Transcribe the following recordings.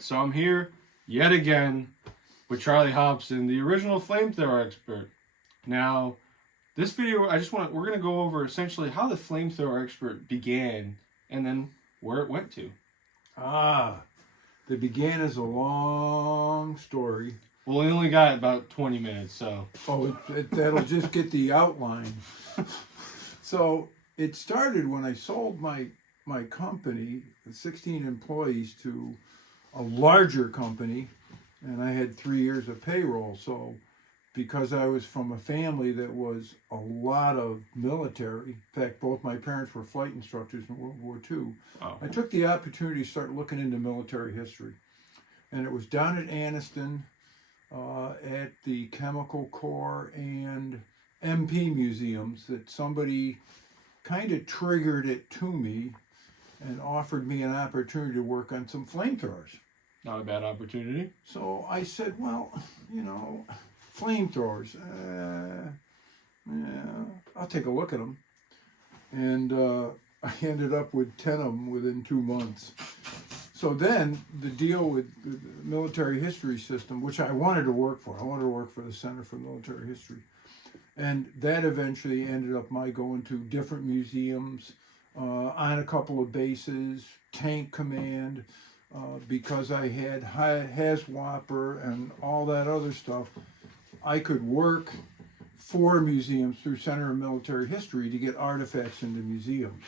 So I'm here yet again with Charlie Hobson, the original flamethrower expert. Now, this video, we're going to go over essentially how the flamethrower expert began and then where it went to. They began as a long story. Well, we only got about 20 minutes, so. That'll just get the outline. So it started when I sold my company, 16 employees, to a larger company, and I had 3 years of payroll. So because I was from a family that was a lot of military, in fact, both my parents were flight instructors in World War II, I took the opportunity to start looking into military history. And it was down at Anniston, at the Chemical Corps and MP museums, that somebody kind of triggered it to me and offered me an opportunity to work on some flamethrowers. Not a bad opportunity. So I said, well, flamethrowers, I'll take a look at them. And I ended up with 10 of them within 2 months. So then the deal with the military history system, which I wanted to work for, the Center for Military History. And that eventually ended up my going to different museums, on a couple of bases, tank command, because I had HAZWOPER and all that other stuff. I could work for museums through Center of Military History to get artifacts into museums.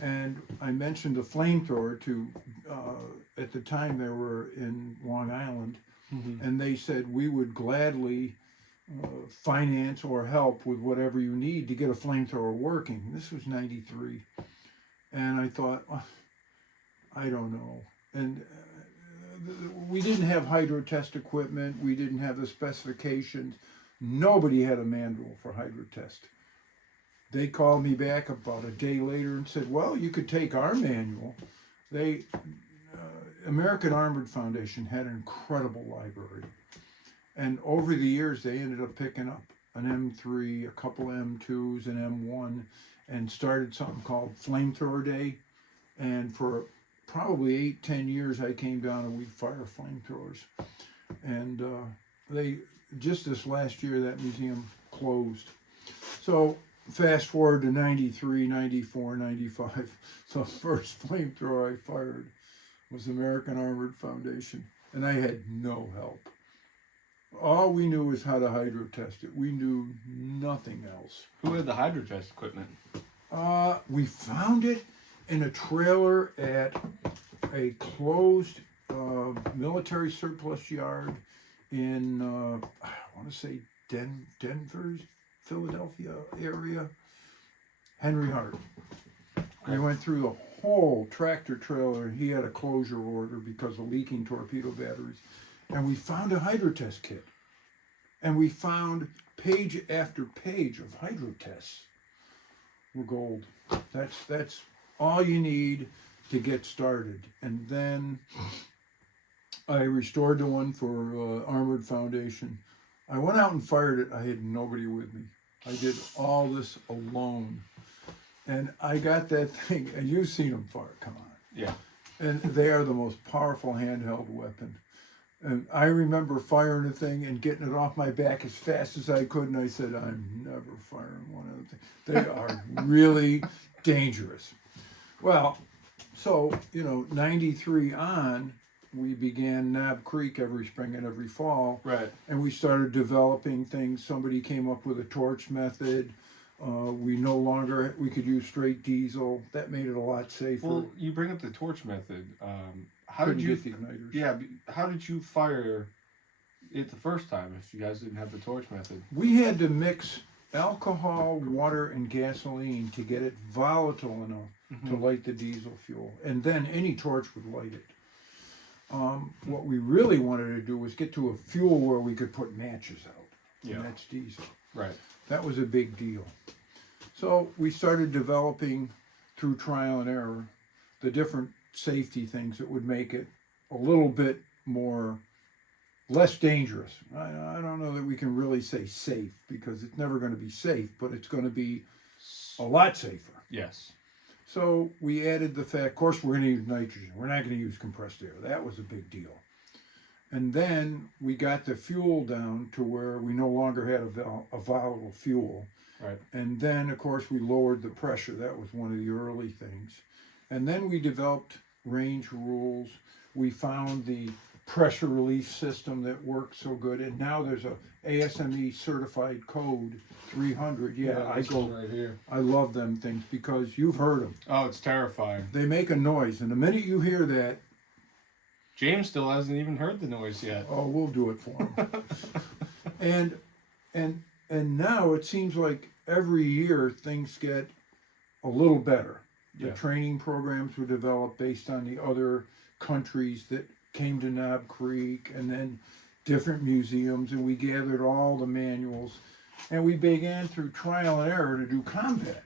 And I mentioned the flamethrower to, at the time they were in Long Island, and they said, we would gladly finance or help with whatever you need to get a flamethrower working. This was 93. And I thought, I don't know. And we didn't have hydro test equipment. We didn't have the specifications. Nobody had a manual for hydro test. They called me back about a day later and said, well, you could take our manual. American Armored Foundation had an incredible library. And over the years, they ended up picking up an M3, a couple M2s, an M1, and started something called Flamethrower Day. And for probably 8-10 years, I came down and we'd fire flamethrowers. And just this last year, that museum closed. So fast forward to 93, 94, 95. The first flamethrower I fired was American Armored Foundation, and I had no help. All we knew was how to hydro test it. We knew nothing else. Who had the hydro test equipment? We found it in a trailer at a closed military surplus yard in, I want to say Denver's, Philadelphia area, Henry Hart. We went through the whole tractor trailer. He had a closure order because of leaking torpedo batteries. And we found a hydro test kit. And we found page after page of hydro tests were gold. That's all you need to get started. And then I restored the one for Armored Foundation. I went out and fired it. I had nobody with me. I did all this alone. And I got that thing, and you've seen them fire, come on. Yeah. And they are the most powerful handheld weapon. And I remember firing the thing and getting it off my back as fast as I could, and I said, I'm never firing one of them. They are really dangerous. Well, so, 93 on, we began Knob Creek every spring and every fall. Right. And we started developing things. Somebody came up with a torch method. We could use straight diesel. That made it a lot safer. Well, you bring up the torch method. How Couldn't did you get the igniters. Yeah, how did you fire it the first time if you guys didn't have the torch method? We had to mix alcohol, water, and gasoline to get it volatile enough to light the diesel fuel. And then any torch would light it. What we really wanted to do was get to a fuel where we could put matches out. Yeah. And that's diesel. Right. That was a big deal. So we started developing, through trial and error, the different safety things that would make it a little bit less dangerous. I don't know that we can really say safe, because it's never going to be safe, but it's going to be a lot safer. Yes. So we added the fact, of course, we're going to use nitrogen. We're not going to use compressed air. That was a big deal. And then we got the fuel down to where we no longer had a volatile fuel. Right. And then, of course, we lowered the pressure. That was one of the early things. And then we developed range rules. We found the pressure relief system that worked so good. And now there's a ASME certified code 300. This one right here. I love them things because you've heard them. Oh, it's terrifying. They make a noise. And the minute you hear that, James still hasn't even heard the noise yet. oh, we'll do it for him. and now it seems like every year things get a little better. The training programs were developed based on the other countries that came to Knob Creek, and then different museums, and we gathered all the manuals, and we began through trial and error to do combat.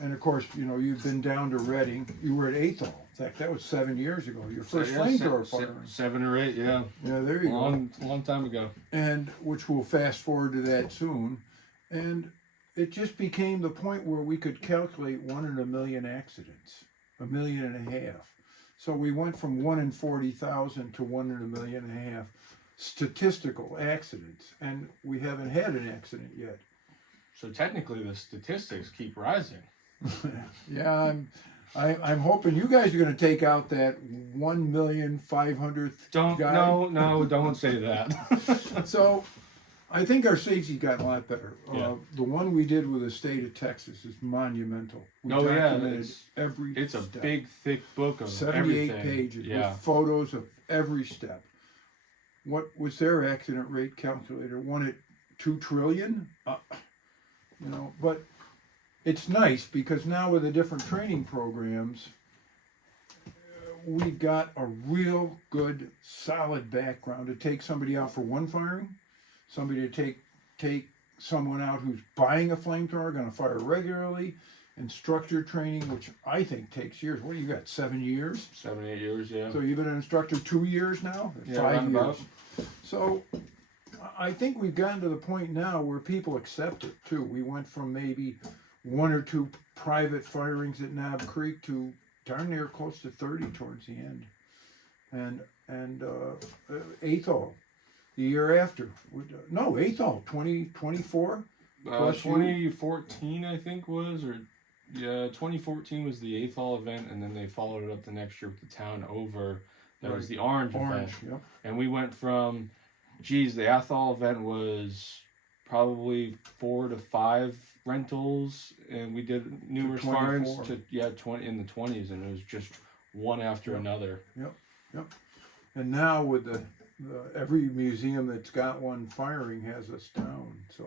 And of course, you know, you've been down to Reading. You were at Athol. In fact, that was 7 years ago. Your first flamethrower firing. 7 or 8, yeah. Yeah, there you go. Long time ago. And which we'll fast forward to that soon. And it just became the point where we could calculate 1 in a million accidents, 1.5 million. So we went from 1 in 40,000 to 1 in a million and a half statistical accidents, and we haven't had an accident yet. So technically, the statistics keep rising. Yeah, I'm hoping you guys are going to take out that 1,500,000th guy. Don't say that. So I think our safety's gotten a lot better. Yeah. The one we did with the state of Texas is monumental. We documented every it's step. A big, thick book of 78 everything. pages with photos of every step. What was their accident rate calculator? 1 at 2 trillion? You know, but it's nice because now with the different training programs, we got a real good, solid background to take somebody out for one firing, somebody to take someone out who's buying a flamethrower, going to fire regularly, instructor training, which I think takes years. What do you got, 7 years? 7, 8 years, yeah. So you've been an instructor 2 years now? Yeah, 5 years. about. So I think we've gotten to the point now where people accept it too. We went from maybe 1 or 2 private firings at Knob Creek to darn near close to 30 towards the end. And Athol, the year after. No, Athol, 2024? 2014, I think, was, or yeah, 2014 was the Athol event, and then they followed it up the next year with the town over. That was the Orange event. Yep. And we went from, the Athol event was probably 4 to 5 rentals, and we did numerous firings to 20 in the 20s, and it was just one after another. Yep. And now with the every museum that's got one firing has us down, so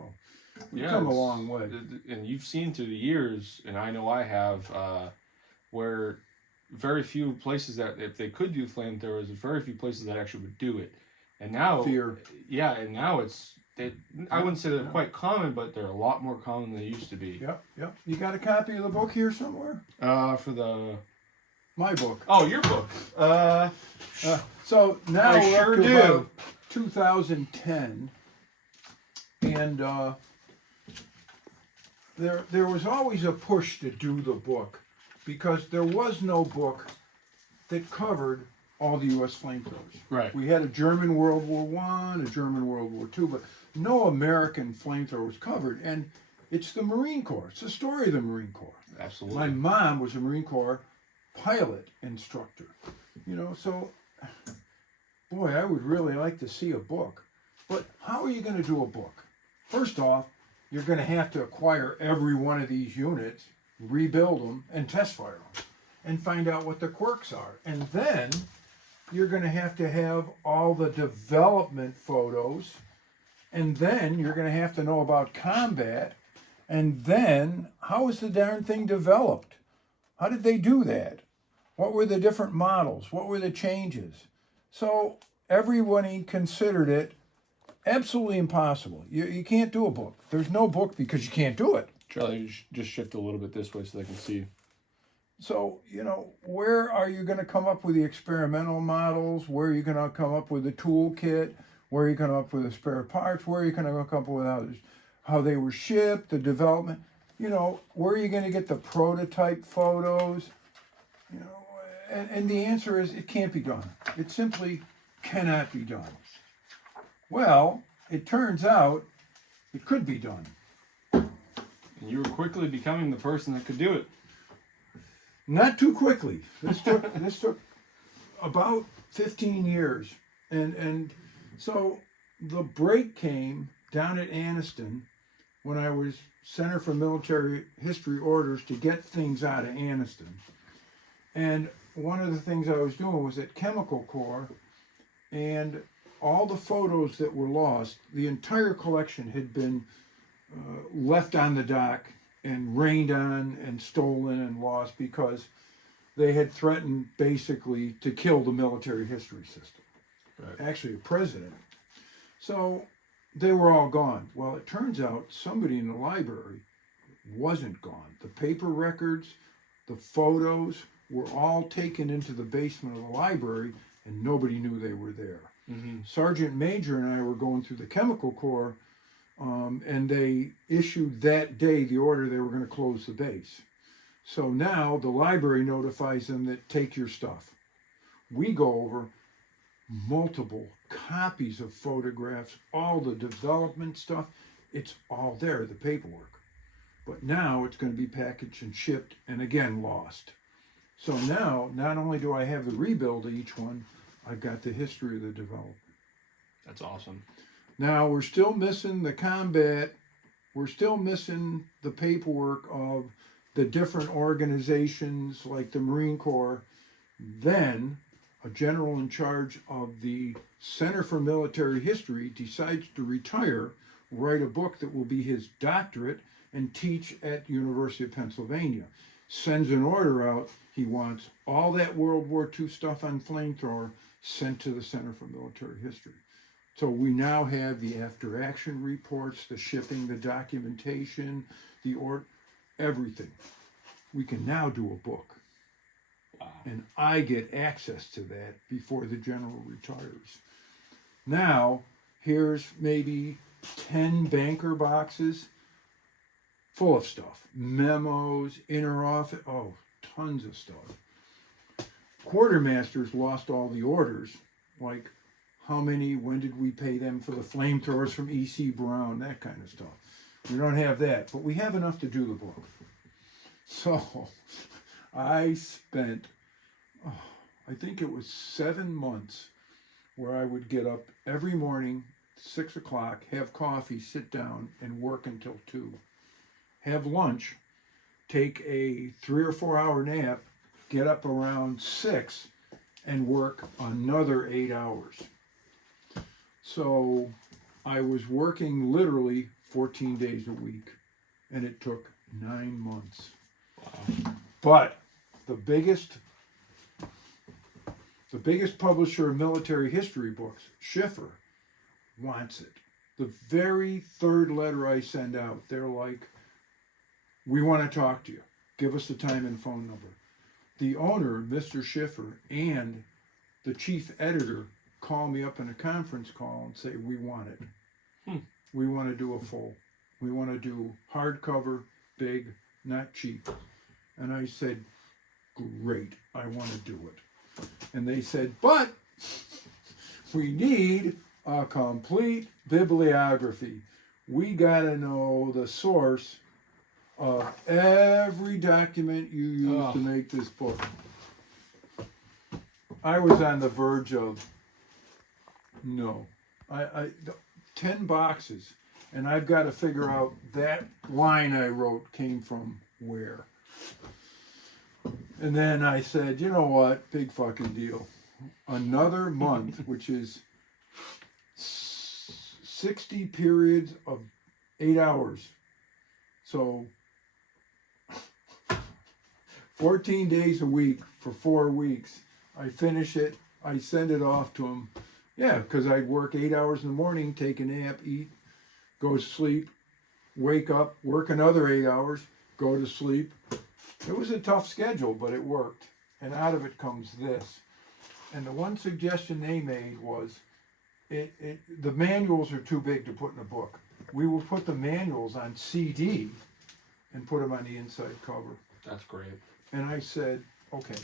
we've come a long way. And you've seen through the years, and I know I have, where very few places that, if they could do flamethrowers, very few places that actually would do it. And now, and now I wouldn't say they're quite common, but they're a lot more common than they used to be. Yep. You got a copy of the book here somewhere? My book. Oh, your book. So now I we're sure up to do. about 2010, and there was always a push to do the book because there was no book that covered all the U.S. flamethrowers. Right. We had a German World War I, a German World War II, but no American flamethrower was covered. And it's the Marine Corps. It's the story of the Marine Corps. Absolutely. My mom was a Marine Corps pilot instructor. You know, so, boy, I would really like to see a book. But how are you going to do a book? First off, you're going to have to acquire every one of these units, rebuild them, and test fire them, and find out what the quirks are. And then you're going to have all the development photos, and then you're going to have to know about combat, and then how is the darn thing developed? How did they do that? What were the different models? What were the changes? So everyone considered it absolutely impossible. You can't do a book. There's no book because you can't do it. Charlie, just shift a little bit this way so they can see. So, you know, where are you going to come up with the experimental models? Where are you going to come up with the toolkit? Where are you going to come up with the spare parts? Where are you going to come up with how they were shipped, the development? you know, where are you going to get the prototype photos? You know, and the answer is it can't be done. It simply cannot be done. Well, it turns out it could be done. And you were quickly becoming the person that could do it. Not too quickly. This took about 15 years. And so the break came down at Anniston when I was Center for Military History Orders to get things out of Anniston. And one of the things I was doing was at Chemical Corps, and all the photos that were lost, the entire collection had been left on the dock and rained on and stolen and lost because they had threatened basically to kill the military history system. Right. Actually, a president. So they were all gone. Well, it turns out somebody in the library wasn't gone. The paper records, the photos were all taken into the basement of the library, and nobody knew they were there. Mm-hmm. Sergeant Major and I were going through the Chemical Corps, and they issued that day the order they were going to close the base. So now the library notifies them that take your stuff. We go over multiple copies of photographs, all the development stuff. It's all there, the paperwork. But now it's going to be packaged and shipped and again lost. So now, not only do I have the rebuild of each one, I've got the history of the development. That's awesome. Now, we're still missing the combat. We're still missing the paperwork of the different organizations like the Marine Corps. Then, a general in charge of the Center for Military History decides to retire, write a book that will be his doctorate, and teach at University of Pennsylvania. Sends an order out. He wants all that World War II stuff on Flamethrower sent to the Center for Military History. So we now have the after action reports, the shipping, the documentation, everything. We can now do a book. Wow. And I get access to that before the general retires. Now, here's maybe 10 banker boxes full of stuff. Memos, inner office, tons of stuff. Quartermasters lost all the orders, like how many, when did we pay them for the flamethrowers from E.C. Brown, that kind of stuff. We don't have that, but we have enough to do the book. So I spent, I think it was 7 months where I would get up every morning, 6 o'clock, have coffee, sit down, and work until 2. Have lunch, take a 3 or 4 hour nap, get up around 6, and work another 8 hours. So I was working literally 14 days a week, and it took 9 months. Wow. But the biggest publisher of military history books, Schiffer, wants it. The very third letter I send out, they're like, we want to talk to you. Give us the time and phone number. The owner, Mr. Schiffer, and the chief editor call me up in a conference call and say, we want it. We want to do a full. We want to do hardcover, big, not cheap. And I said, great, I want to do it. And they said, but we need a complete bibliography. We got to know the source of every document you used to make this book. I was on the verge of, no. 10 boxes, and I've got to figure out that line I wrote came from where. And then I said, you know what, big fucking deal. Another month, which is 60 periods of 8 hours. So 14 days a week for 4 weeks. I finish it, I send it off to him. Yeah, because I'd work 8 hours in the morning, take a nap, eat, go to sleep, wake up, work another 8 hours, go to sleep. It was a tough schedule, but it worked. And out of it comes this. And the one suggestion they made was, the manuals are too big to put in a book. We will put the manuals on CD, and put them on the inside cover. That's great. And I said, okay.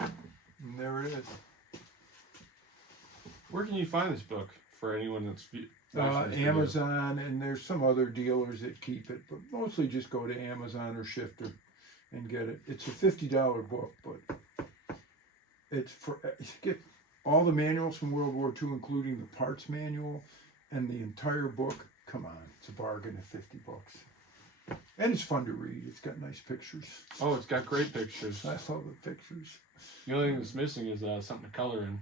And there it is. Where can you find this book for anyone that's watching this video? Amazon, and there's some other dealers that keep it, but mostly just go to Amazon or Shifter and get it. It's a $50 book, but it's for you get all the manuals from World War II, including the parts manual and the entire book. Come on, it's a bargain at $50. And it's fun to read. It's got nice pictures. Oh, it's got great pictures. I love the pictures. The only thing that's missing is something to color in.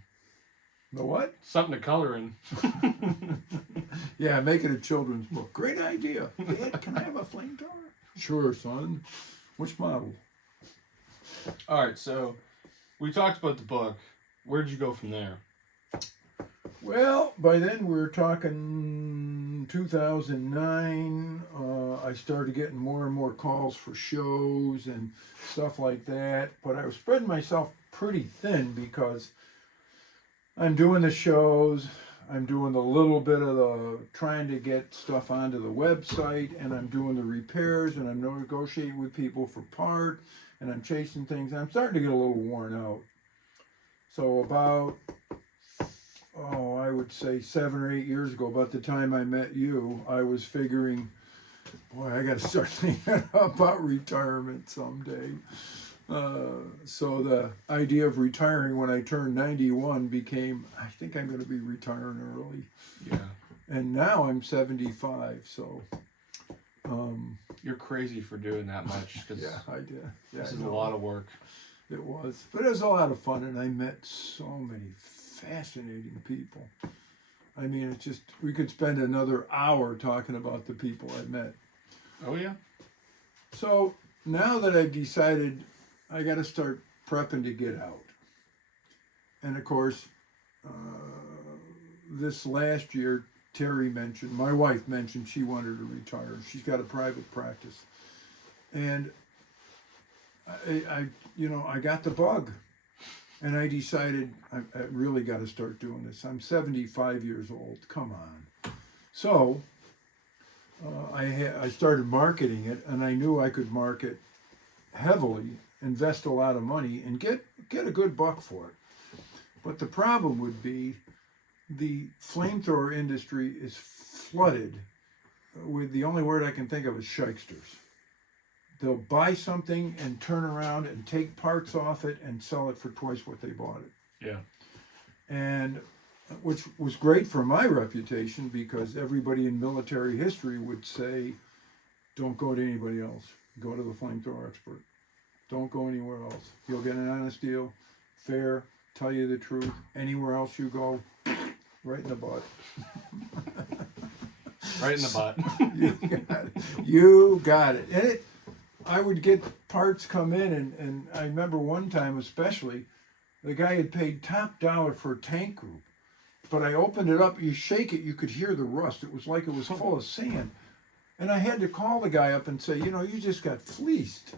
The what? Something to color in. Yeah, make it a children's book. Great idea. Dad, can I have a flamethrower? Sure, son. Which model? All right, so we talked about the book. Where'd you go from there? Well, by then we were talking 2009. I started getting more and more calls for shows and stuff like that. But I was spreading myself pretty thin because I'm doing the shows. I'm doing a little bit of the trying to get stuff onto the website, and I'm doing the repairs, and I'm negotiating with people for part, and I'm chasing things. I'm starting to get a little worn out. So about, I would say 7 or 8 years ago, about the time I met you, I was figuring, boy, I got to start thinking about retirement someday. So the idea of retiring when I turned 91 became, I think I'm going to be retiring early. Yeah. And now I'm 75, so. You're crazy for doing that much. Cause yeah, I did. Yeah, this is a lot of work. It was. But it was a lot of fun, and I met so many fascinating people. I mean, it's just, we could spend another hour talking about the people I met. Oh, yeah? So now that I've decided I got to start prepping to get out. And of course, this last year, Terry mentioned, my wife mentioned she wanted to retire. She's got a private practice. And I got the bug. And I decided I really got to start doing this. I'm 75 years old. Come on. So I started marketing it, and I knew I could market heavily, invest a lot of money, and get a good buck for it. But the problem would be the flamethrower industry is flooded with, the only word I can think of is shysters. They'll buy something and turn around and take parts off it and sell it for twice what they bought it. Yeah. And which was great for my reputation, because everybody in military history would say, don't go to anybody else. Go to the flamethrower expert. Don't go anywhere else. You'll get an honest deal, fair, tell you the truth. Anywhere else you go, right in the butt. Right in the butt. You got it. You got it. And I would get parts come in, and I remember one time especially, the guy had paid top dollar for a tank group. But I opened it up, you shake it, you could hear the rust. It was like it was full of sand. And I had to call the guy up and say, you just got fleeced.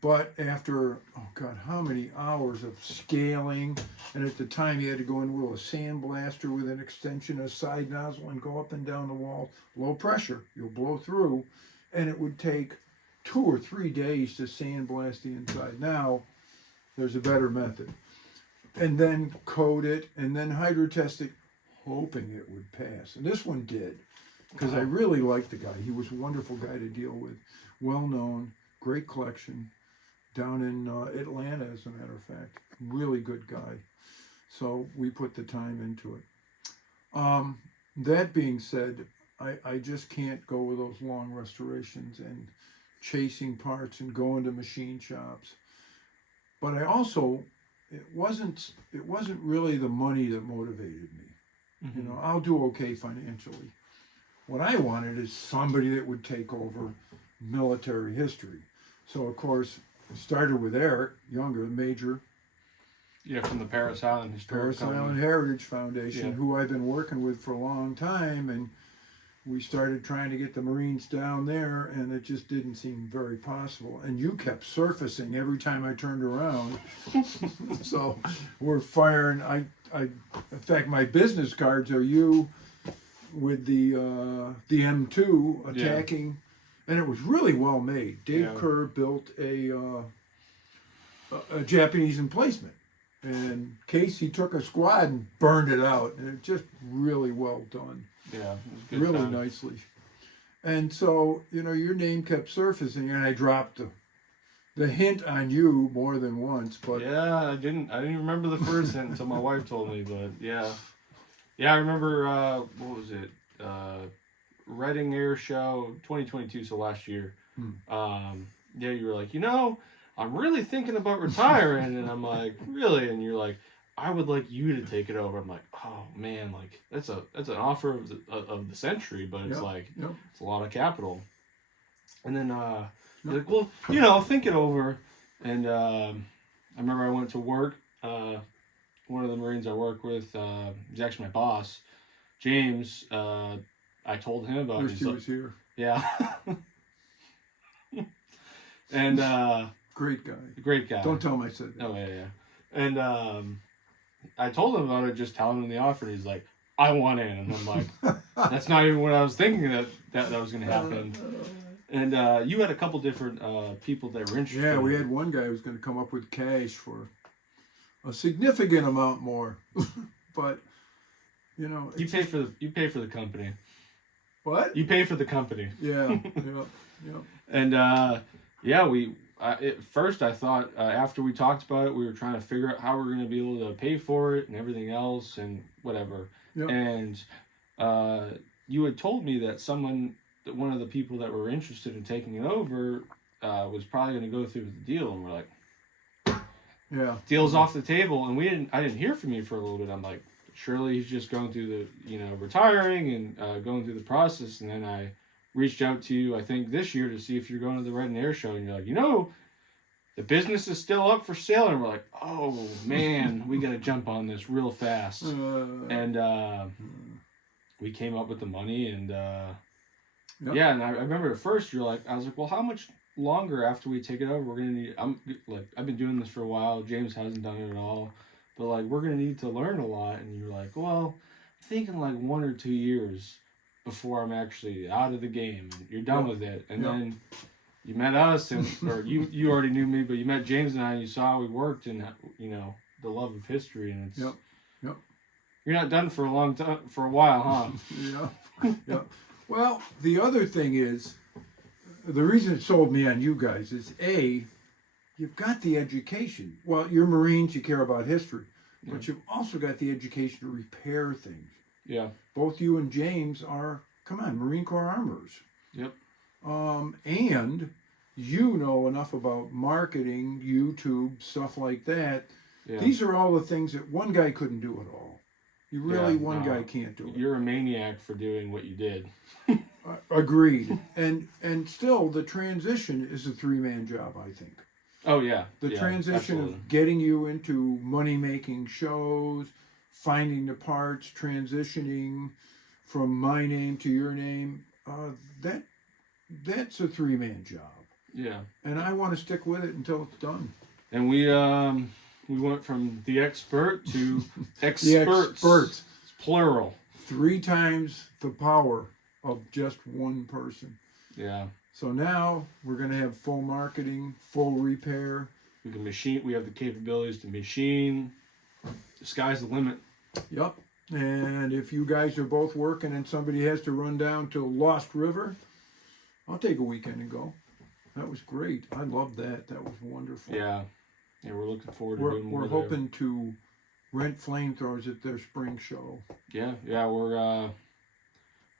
But after, oh God, how many hours of scaling, and at the time you had to go in with a sandblaster with an extension, a side nozzle, and go up and down the wall, low pressure, you'll blow through, and it would take 2 or 3 days to sandblast the inside. Now, there's a better method. And then coat it, and then hydrotest it, hoping it would pass. And this one did, because I really liked the guy. He was a wonderful guy to deal with, well-known, great collection, down in Atlanta, as a matter of fact. Really good guy. So we put the time into it. That being said, I just can't go with those long restorations and chasing parts and going to machine shops. But I also, it wasn't really the money that motivated me. Mm-hmm. I'll do okay financially. What I wanted is somebody that would take over military history. So of course, I started with Eric Younger, Major. Yeah, from the Paris Island Historic Company. Island Heritage Foundation, yeah. Who I've been working with for a long time, and we started trying to get the Marines down there, and it just didn't seem very possible. And you kept surfacing every time I turned around. So we're firing. In fact, my business cards are you with the M2 attacking and it was really well made. Dave Yeah. Kerr built a Japanese emplacement, and Casey took a squad and burned it out, and it just really well done, Yeah, it was a good really time. nicely. And so, your name kept surfacing, and I dropped the hint on you more than once, but Yeah, I didn't remember the first hint until my wife told me, but yeah. Yeah, I remember, what was it? Reading Air Show 2022, so last year. Yeah, you were like, I'm really thinking about retiring. And I'm like, really? And you're like, I would like you to take it over. I'm like, oh man, like that's an offer of the century, but it's it's a lot of capital. And then you're like, well, think it over. And I remember I went to work. One of the Marines I work with, he's actually my boss, James. I told him about it. wish he was here. Yeah. And Great guy. great guy. Don't tell him I said that. Oh yeah. And I told him about it, just telling him the offer. And he's like, I want in, and I'm like, that's not even what I was thinking that was going to happen. And you had a couple different people that were interested. Yeah, we had one guy who was going to come up with cash for a significant amount more, but you pay for the company. What? You pay for the company. Yeah. And at first I thought after we talked about it, we were trying to figure out how we were going to be able to pay for it and everything else and whatever. Yep. And you had told me that one of the people that were interested in taking it over was probably going to go through with the deal, and we're like, yeah, deal's off the table. And I didn't hear from you for a little bit. I'm like, surely he's just going through the retiring and going through the process. And then I reached out to you, I think this year, to see if you're going to the Red and Air Show, and you're like, the business is still up for sale. And we're like, oh man, we got to jump on this real fast. And we came up with the money, and yeah. And I remember at first I was like, well, how much longer after we take it over we're gonna need? I've been doing this for a while. James hasn't done it at all, but we're gonna need to learn a lot. And you're like, well, I'm thinking 1 or 2 years before I'm actually out of the game and you're done with it. And then you met us, or you already knew me, but you met James and I, and you saw how we worked, and the love of history. And it's you're not done for a long time, for a while, huh? Yeah. Well, the other thing is, the reason it sold me on you guys is you've got the education. Well, you're Marines, you care about history, but you've also got the education to repair things. Yeah. Both you and James are, Marine Corps armorers. Yep. And you know enough about marketing, YouTube, stuff like that. Yeah. These are all the things that one guy couldn't do at all. One guy can't do it. You're a maniac for doing what you did. Agreed. And still, the transition is a three-man job, I think. Oh, yeah. The transition of getting you into money-making shows, finding the parts, transitioning from my name to your name, that's a three-man job. Yeah. And I want to stick with it until it's done. And we went from the expert to experts. The experts. It's plural. 3 times the power of just one person. Yeah. So now we're going to have full marketing, full repair. We can machine. We have the capabilities to machine. The sky's the limit. Yep. And if you guys are both working and somebody has to run down to Lost River, I'll take a weekend and go. That was great. I loved that. That was wonderful. Yeah. Yeah, we're looking forward to doing more. We're hoping to rent flamethrowers at their spring show. Yeah.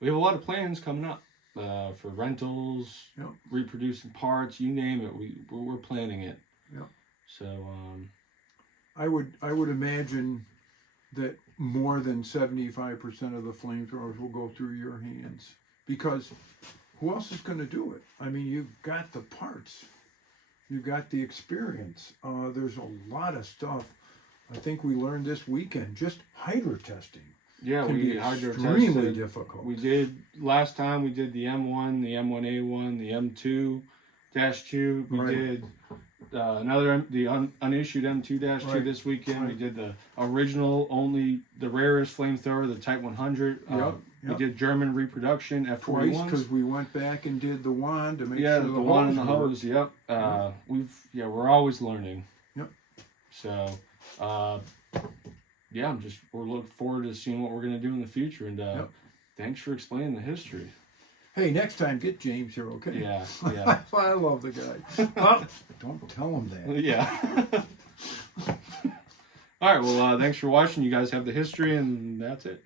We have a lot of plans coming up for rentals, reproducing parts, you name it. We're planning it. Yeah. So I would imagine that more than 75% of the flamethrowers will go through your hands, because who else is going to do it? I mean, you've got the parts. You've got the experience. There's a lot of stuff. I think we learned this weekend, just hydro testing. Yeah, we hydro tested. Extremely difficult. We did, last time we did the M1, the M1A1, the M2-2. We did the unissued M2-2 this weekend. We did the original, only the rare first flamethrower, the Type 100. Yep. We did German reproduction, Twice, F41s. because we went back and did the wand to make Yeah, sure the wand and the hose hose. Yep. We're always learning. Yep. So, yeah, we're looking forward to seeing what we're gonna do in the future. And thanks for explaining the history. Hey, next time get James here, okay? Yeah. Yeah. I love the guy. Well, don't tell him that. Yeah. All right. Well, thanks for watching. You guys have the history, and that's it.